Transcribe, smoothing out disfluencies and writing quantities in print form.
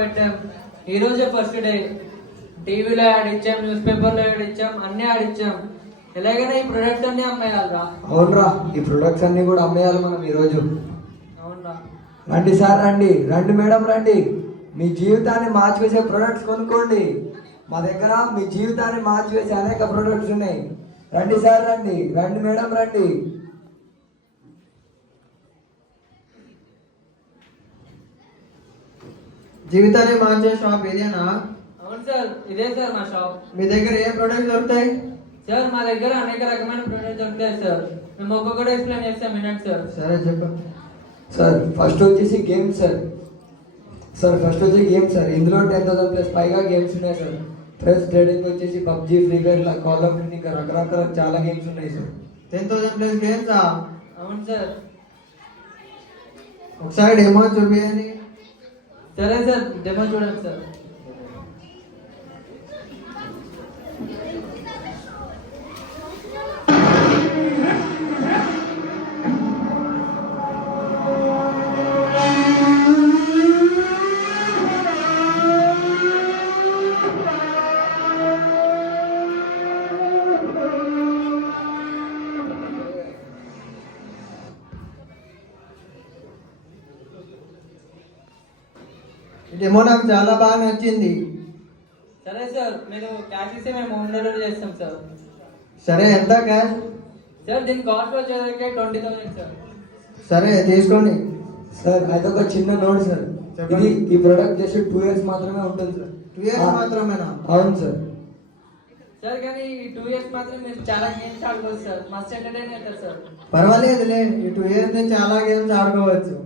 పెట్టాం. ఈ రోజే ఫస్ట్ డే. టీవీలో యాడ్ ఇచ్చాం, న్యూస్ పేపర్లో యాడ్ ఇచ్చాం, అన్ని యాడ్ ఇచ్చాం. ఎలాగైనా ఈ ప్రొడక్ట్స్ అన్ని అమ్మేయాలరా. అవునరా, ఈ ప్రొడక్ట్స్ అన్ని కూడా అమ్మేయాలి మనం ఈరోజు. అవునరా. రండి సార్, రండి రండి మేడం, రండి. మీ జీవితాన్ని మార్చివేసే ప్రొడక్ట్స్ కొనుక్కోండి. మా దగ్గర మీ జీవితాన్ని మార్చివేసే అనేక ప్రొడక్ట్స్ ఉన్నాయి. రండి సార్, రండి రండి మేడం, రండి. జీవితాన్ని మార్చే షాప్ ఇదేనా? అవును సార్, ఇదే సార్ మా షాప్. మీ దగ్గర ఏ ప్రొడక్ట్స్ దొరుకుతాయి? సార్ మా దగ్గర అనేక రకమైన ప్రొడక్ట్స్ దొరుకుతాయి సార్. మేము ఒక్కొక్కటి ఎక్స్ప్లెయిన్ చేస్తాం, వినండి సార్. సరే చెప్పు సార్. ఫస్ట్ వచ్చేసి గేమ్స్ సార్. సార్ ఫస్ట్ వచ్చి గేమ్స్ సార్. ఇందులో 10,000 ప్లస్ పైగా గేమ్స్ ఉన్నాయి సార్. ప్లస్ ట్రేడింగ్ వచ్చేసి PUBG, free fire, call of duty, ఇంకా రకరకాల చాలా గేమ్స్ ఉన్నాయి సార్. 10,000 ప్లస్ గేమ్సా? అవును సార్. ఒకసారి డెమో చూపించండి. సరే సార్, డెమో చూడండి సార్. ఈ డెమో నాకు చాలా బాగా నచ్చింది. సరే సార్, మీరు క్యాష్ ఇస్తే మేము హోమ్ డెలివరీ చేస్తాం సార్. సరే, ఎంత క్యాష్? సార్ దీని కాస్ట్ వచ్చేసరికి 20,000 సార్. సరే తీసుకోండి. సార్ అదొక చిన్న నోట్ సార్. ఇది ఈ ప్రొడక్ట్ జస్ట్ 2 years మాత్రమే ఉంటుంది సార్. 2 years మాత్రమేనా? అవును సార్. సార్ కానీ ఈ 2 years మాత్రం మీరు చాలా గేమ్స్ ఆడుకోవచ్చు సార్. మస్త్ ఎంటర్టైన్ అవుతారు సార్. పర్వాలేదులే, ఈ 2 years నుంచి చాలా గేమ్స్ ఆడుకోవచ్చు.